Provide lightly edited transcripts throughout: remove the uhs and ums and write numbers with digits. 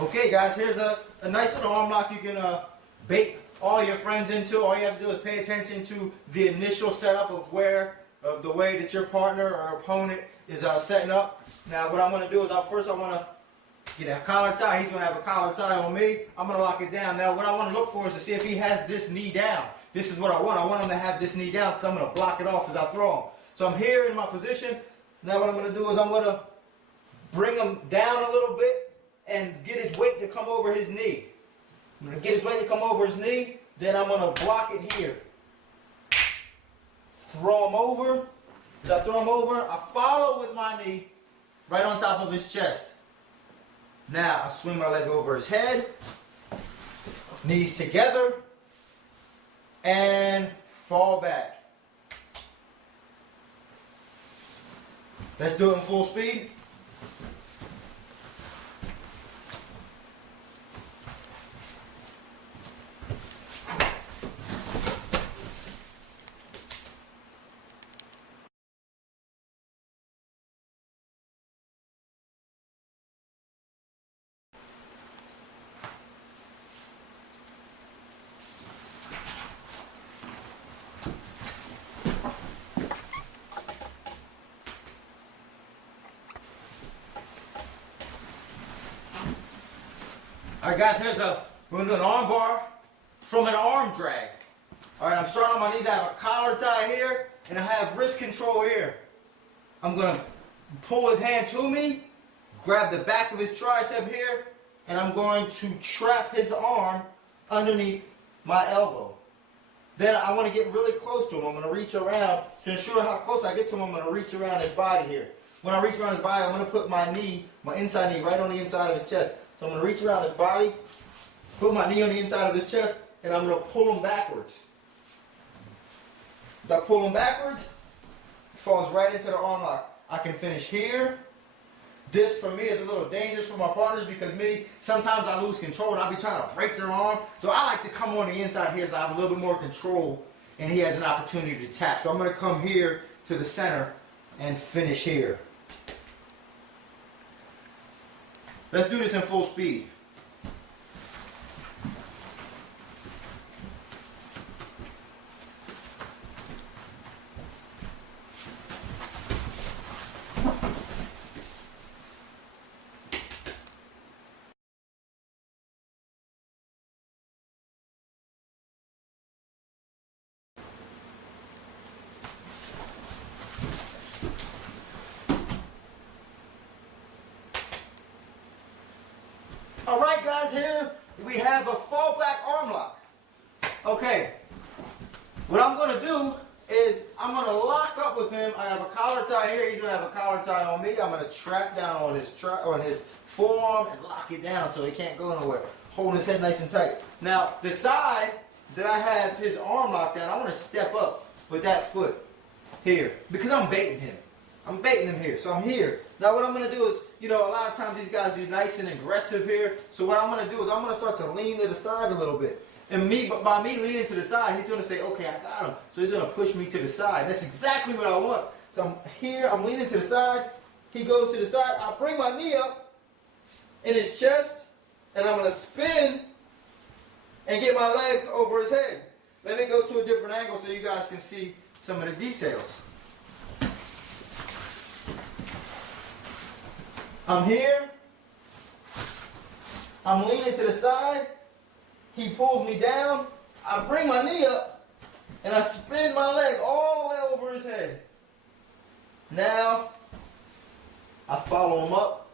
Okay guys, here's a nice little arm lock you can bait all your friends into. All you have to do is pay attention to the initial setup of the way that your partner or opponent is setting up. Now what I'm going to do is first I want to get a collar tie. He's going to have a collar tie on me. I'm going to lock it down. Now what I want to look for is to see if he has this knee down. This is what I want. I want him to have this knee down because I'm going to block it off as I throw him. So I'm here in my position. Now what I'm going to do is I'm going to bring him down a little bit and get his weight to come over his knee. I'm going to get his weight to come over his knee, then I'm going to block it here. Throw him over. As I throw him over, I follow with my knee right on top of his chest. Now I swing my leg over his head, knees together, and fall back. Let's do it in full speed. Alright guys, we're going to do an arm bar from an arm drag. Alright, I'm starting on my knees. I have a collar tie here and I have wrist control here. I'm going to pull his hand to me, grab the back of his tricep here, and I'm going to trap his arm underneath my elbow. Then I want to get really close to him. I'm going to reach around. To ensure how close I get to him, I'm going to reach around his body here. When I reach around his body, I'm going to put my knee, my inside knee, right on the inside of his chest. So I'm going to reach around his body, put my knee on the inside of his chest, and I'm going to pull him backwards. As I pull him backwards, he falls right into the arm lock. I can finish here. This for me is a little dangerous for my partners because sometimes I lose control and I'll be trying to break their arm. So I like to come on the inside here so I have a little bit more control and he has an opportunity to tap. So I'm going to come here to the center and finish here. Let's do this in full speed. Alright guys, here we have a fallback arm lock. Okay, what I'm going to do is I'm going to lock up with him. I have a collar tie here, he's going to have a collar tie on me. I'm going to trap down on his forearm and lock it down so he can't go nowhere. Holding his head nice and tight. Now, the side that I have his arm locked down, I want to step up with that foot here because I'm baiting him. I'm baiting him here, so I'm here. Now what I'm going to do is, a lot of times these guys be nice and aggressive here. So what I'm going to do is I'm going to start to lean to the side a little bit. And by me leaning to the side, he's going to say, okay, I got him. So he's going to push me to the side. That's exactly what I want. So I'm here, I'm leaning to the side. He goes to the side. I bring my knee up in his chest, and I'm going to spin and get my leg over his head. Let me go to a different angle so you guys can see some of the details. I'm here, I'm leaning to the side, he pulls me down, I bring my knee up, and I spin my leg all the way over his head. Now, I follow him up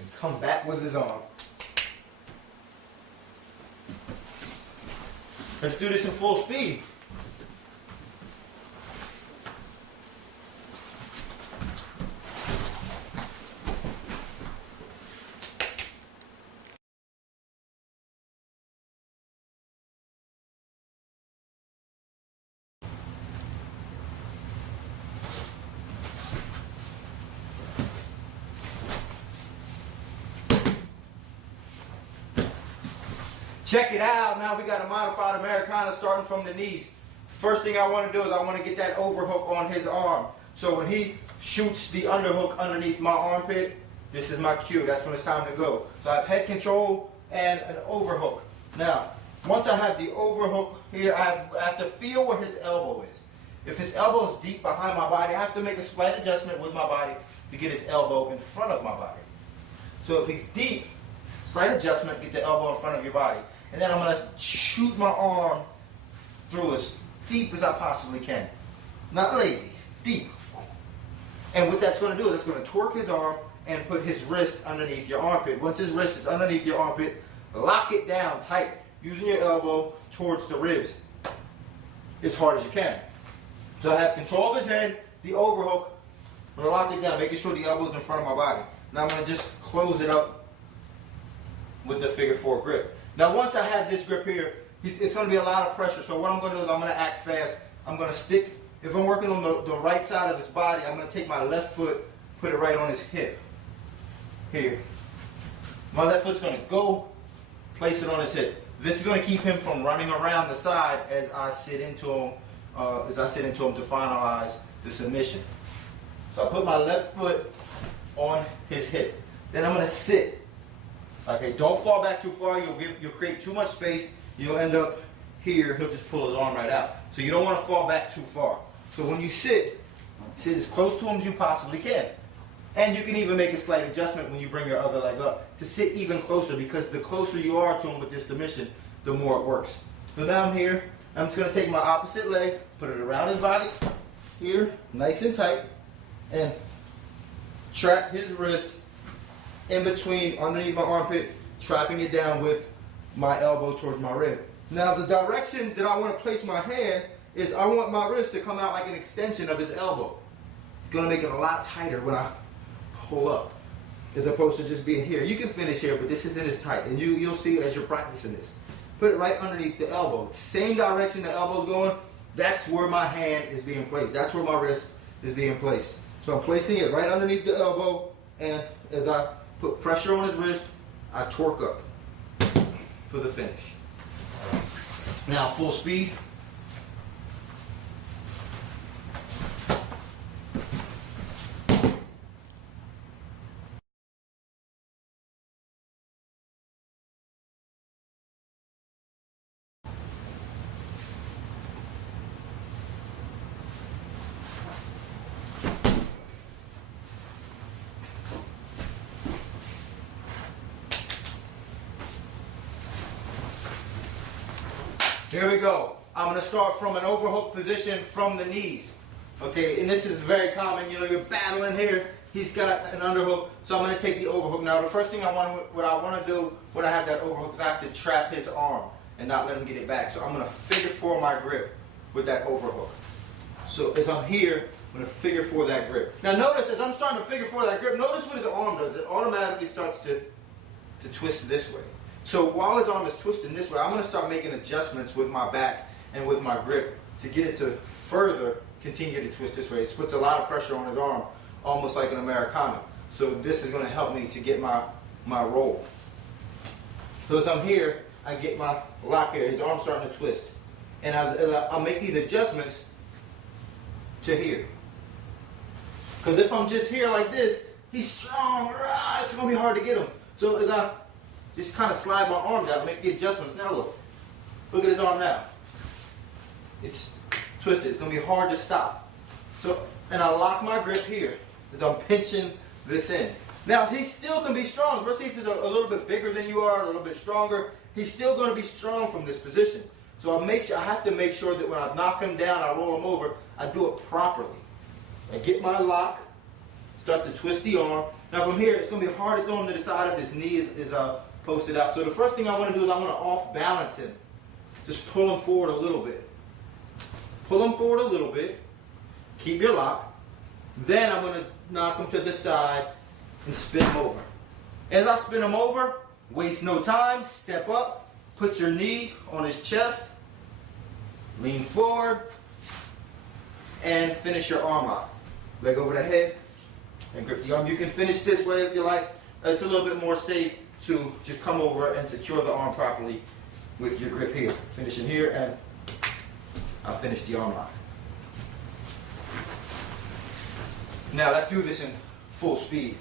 and come back with his arm. Let's do this in full speed. Check it out. Now we got a modified Americana starting from the knees. First thing I want to do is I want to get that overhook on his arm. So when he shoots the underhook underneath my armpit, this is my cue. That's when it's time to go. So I have head control and an overhook. Now, once I have the overhook here, I have to feel where his elbow is. If his elbow is deep behind my body, I have to make a slight adjustment with my body to get his elbow in front of my body. So if he's deep, slight adjustment, get the elbow in front of your body. And then I'm going to shoot my arm through as deep as I possibly can. Not lazy, deep. And what that's going to do is it's going to torque his arm and put his wrist underneath your armpit. Once his wrist is underneath your armpit, lock it down tight, using your elbow towards the ribs as hard as you can. So I have control of his head, the overhook. I'm going to lock it down, making sure the elbow is in front of my body. Now I'm going to just close it up with the figure 4 grip. Now once I have this grip here, it's going to be a lot of pressure. So what I'm going to do is I'm going to act fast. I'm going to stick, if I'm working on the right side of his body, I'm going to take my left foot, put it right on his hip. Here. My left foot's going to go, place it on his hip. This is going to keep him from running around the side as I sit into him, to finalize the submission. So I put my left foot on his hip. Then I'm going to sit. Okay, don't fall back too far. You'll create too much space. You'll end up here. He'll just pull his arm right out. So you don't want to fall back too far. So when you sit as close to him as you possibly can. And you can even make a slight adjustment when you bring your other leg up to sit even closer, because the closer you are to him with this submission, the more it works. So now I'm here. I'm just going to take my opposite leg, put it around his body here, nice and tight, and trap his wrist in between, underneath my armpit, trapping it down with my elbow towards my rib. Now the direction that I want to place my hand is I want my wrist to come out like an extension of his elbow. It's going to make it a lot tighter when I pull up, as opposed to just being here. You can finish here, but this isn't as tight, and you'll see as you're practicing this. Put it right underneath the elbow. Same direction the elbow's going, that's where my hand is being placed. That's where my wrist is being placed. So I'm placing it right underneath the elbow, and as I put pressure on his wrist, I torque up for the finish. Now full speed. Here we go. I'm going to start from an overhook position from the knees. Okay, and this is very common. You know, you're battling here. He's got an underhook, so I'm going to take the overhook. Now, the first thing what I want to do when I have that overhook is I have to trap his arm and not let him get it back. So I'm going to figure 4 my grip with that overhook. So as I'm here, I'm going to figure 4 that grip. Now notice, as I'm starting to figure 4 that grip, notice what his arm does. It automatically starts to twist this way. So while his arm is twisting this way, I'm going to start making adjustments with my back and with my grip to get it to further continue to twist this way. It puts a lot of pressure on his arm, almost like an Americano. So this is going to help me to get my roll. So as I'm here, I get my lock here. His arm's starting to twist. And I'll make these adjustments to here. Because if I'm just here like this, he's strong. It's going to be hard to get him. So as I just kind of slide my arms out, make the adjustments. Now look. Look at his arm now. It's twisted. It's going to be hard to stop. So, and I lock my grip here as I'm pinching this in. Now, he still can be strong. Let's see if he's a little bit bigger than you are, a little bit stronger. He's still going to be strong from this position. So I have to make sure that when I knock him down, I roll him over, I do it properly. I get my lock, start to twist the arm. Now from here, it's going to be hard to throw him to the side if his knee is posted out. So the first thing I want to do is I want to off balance him. Just pull him forward a little bit. Pull him forward a little bit. Keep your lock. Then I'm going to knock him to the side and spin him over. As I spin him over, waste no time, step up, put your knee on his chest, lean forward, and finish your arm lock. Leg over the head and grip the arm. You can finish this way if you like. It's a little bit more safe to just come over and secure the arm properly with your grip here. Finishing here, and I'll finish the arm lock. Now let's do this in full speed.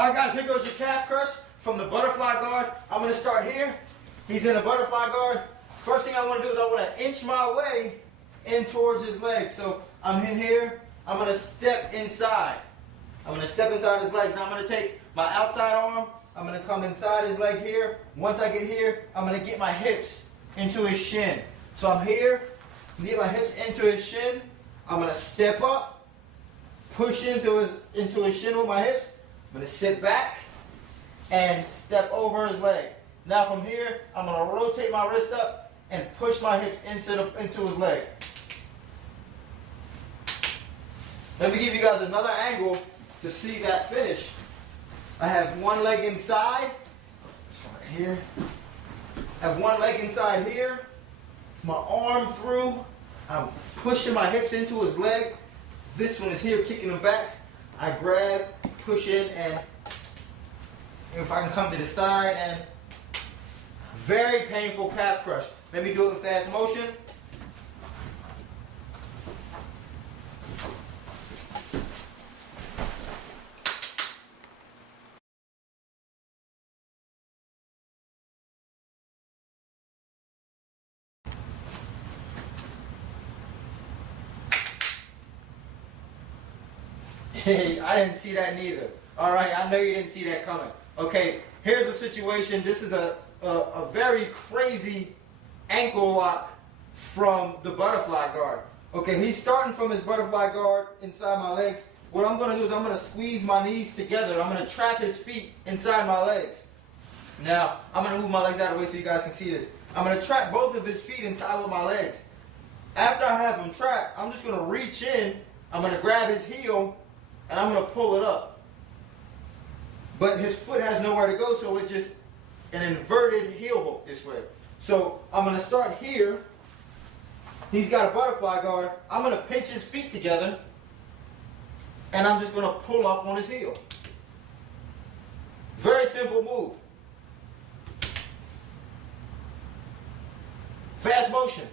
All right, guys, here goes your calf crush from the butterfly guard. I'm going to start here. He's in a butterfly guard. First thing I want to do is I want to inch my way in towards his legs. So I'm in here. I'm going to step inside. I'm going to step inside his legs. Now I'm going to take my outside arm. I'm going to come inside his leg here. Once I get here, I'm going to get my hips into his shin. So I'm here. Get my hips into his shin. I'm going to step up, push into his shin with my hips. I'm going to sit back and step over his leg. Now from here, I'm going to rotate my wrist up and push my hips into his leg. Let me give you guys another angle to see that finish. I have one leg inside. This one right here. I have one leg inside here. My arm through. I'm pushing my hips into his leg. This one is here kicking him back. I grab, push in, and if I can come to the side, and very painful calf crush. Let me do it in fast motion. Hey, I didn't see that neither. All right, I know you didn't see that coming. Okay, here's the situation. This is a very crazy ankle lock from the butterfly guard. Okay, he's starting from his butterfly guard inside my legs. What I'm going to do is I'm going to squeeze my knees together. I'm going to trap his feet inside my legs. Now, I'm going to move my legs out of the way so you guys can see this. I'm going to trap both of his feet inside with my legs. After I have him trapped, I'm just going to reach in. I'm going to grab his heel, and I'm going to pull it up. But his foot has nowhere to go, so it's just an inverted heel hook this way. So I'm going to start here. He's got a butterfly guard. I'm going to pinch his feet together, and I'm just going to pull up on his heel. Very simple move. Fast motion.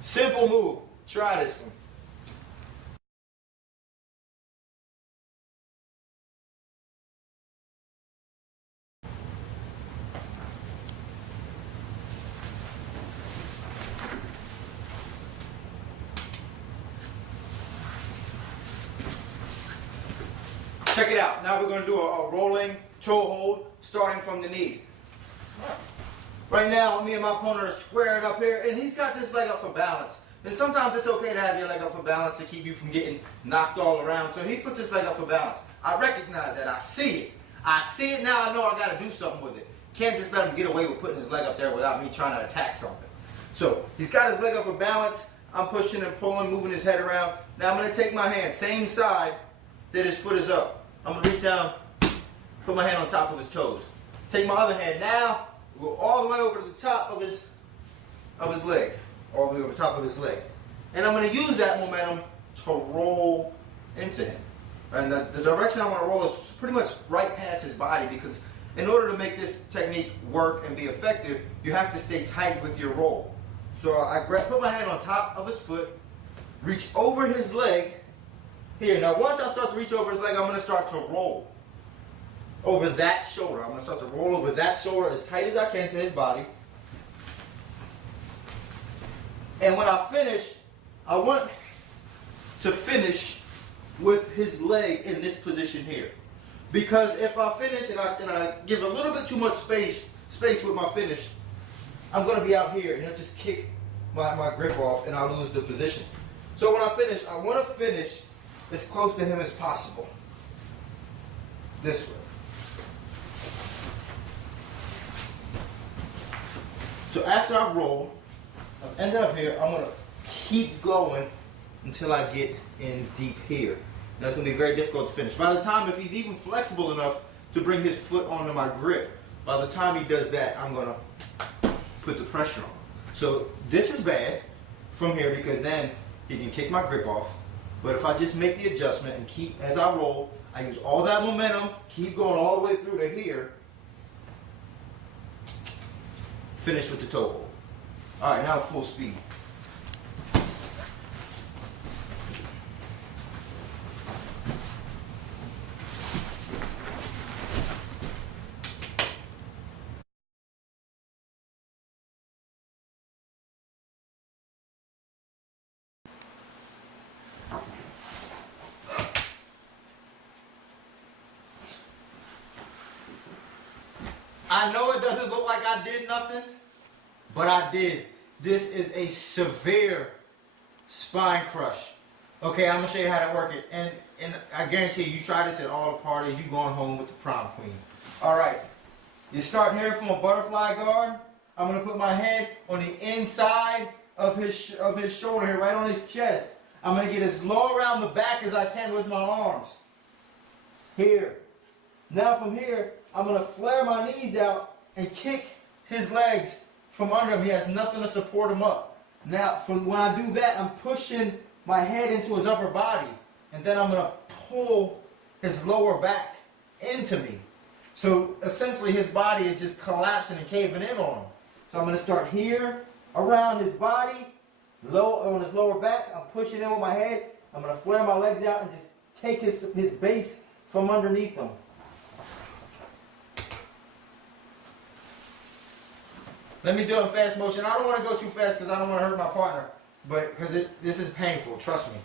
Simple move. Try this one. Check it out. Now we're going to do a rolling toe hold starting from the knees. Right now, me and my opponent are squared up here, and he's got this leg up for balance. And sometimes it's okay to have your leg up for balance to keep you from getting knocked all around. So he puts his leg up for balance. I recognize that. I see it. I see it now. I know I got to do something with it. Can't just let him get away with putting his leg up there without me trying to attack something. So he's got his leg up for balance. I'm pushing and pulling, moving his head around. Now I'm going to take my hand, same side that his foot is up. I'm going to reach down, put my hand on top of his toes. Take my other hand now, go all the way over to the top of his leg. All the way over the top of his leg. And I'm going to use that momentum to roll into him. And the direction I want to roll is pretty much right past his body, because in order to make this technique work and be effective, you have to stay tight with your roll. So I put my hand on top of his foot, reach over his leg. Here, now once I start to reach over his leg, I'm going to start to roll over that shoulder. I'm going to start to roll over that shoulder as tight as I can to his body. And when I finish, I want to finish with his leg in this position here. Because if I finish and I give a little bit too much space with my finish, I'm going to be out here and he'll just kick my grip off and I'll lose the position. So when I finish, I want to finish as close to him as possible. This way. So after I've rolled, I've ended up here, I'm going to keep going until I get in deep here. That's going to be very difficult to finish. By the time, if he's even flexible enough to bring his foot onto my grip, by the time he does that, I'm going to put the pressure on. So this is bad from here because then he can kick my grip off. But if I just make the adjustment and keep, as I roll, I use all that momentum, keep going all the way through to here, finish with the toe hold. All right, now full speed. I know it doesn't look like I did nothing, but I did. This is a severe spine crush. Okay, I'm gonna show you how to work it. And I guarantee you try this at all the parties, you going home with the prom queen. Alright. You start here from a butterfly guard. I'm gonna put my head on the inside of his shoulder here, right on his chest. I'm gonna get as low around the back as I can with my arms. Here. Now from here, I'm gonna flare my knees out and kick his legs from under him. He has nothing to support him up. Now, when I do that, I'm pushing my head into his upper body, and then I'm gonna pull his lower back into me. So essentially, his body is just collapsing and caving in on him. So I'm gonna start here, around his body, low on his lower back. I'm pushing in with my head. I'm gonna flare my legs out and just take his base from underneath him. Let me do it in fast motion. I don't want to go too fast because I don't want to hurt my partner, but because this is painful, trust me.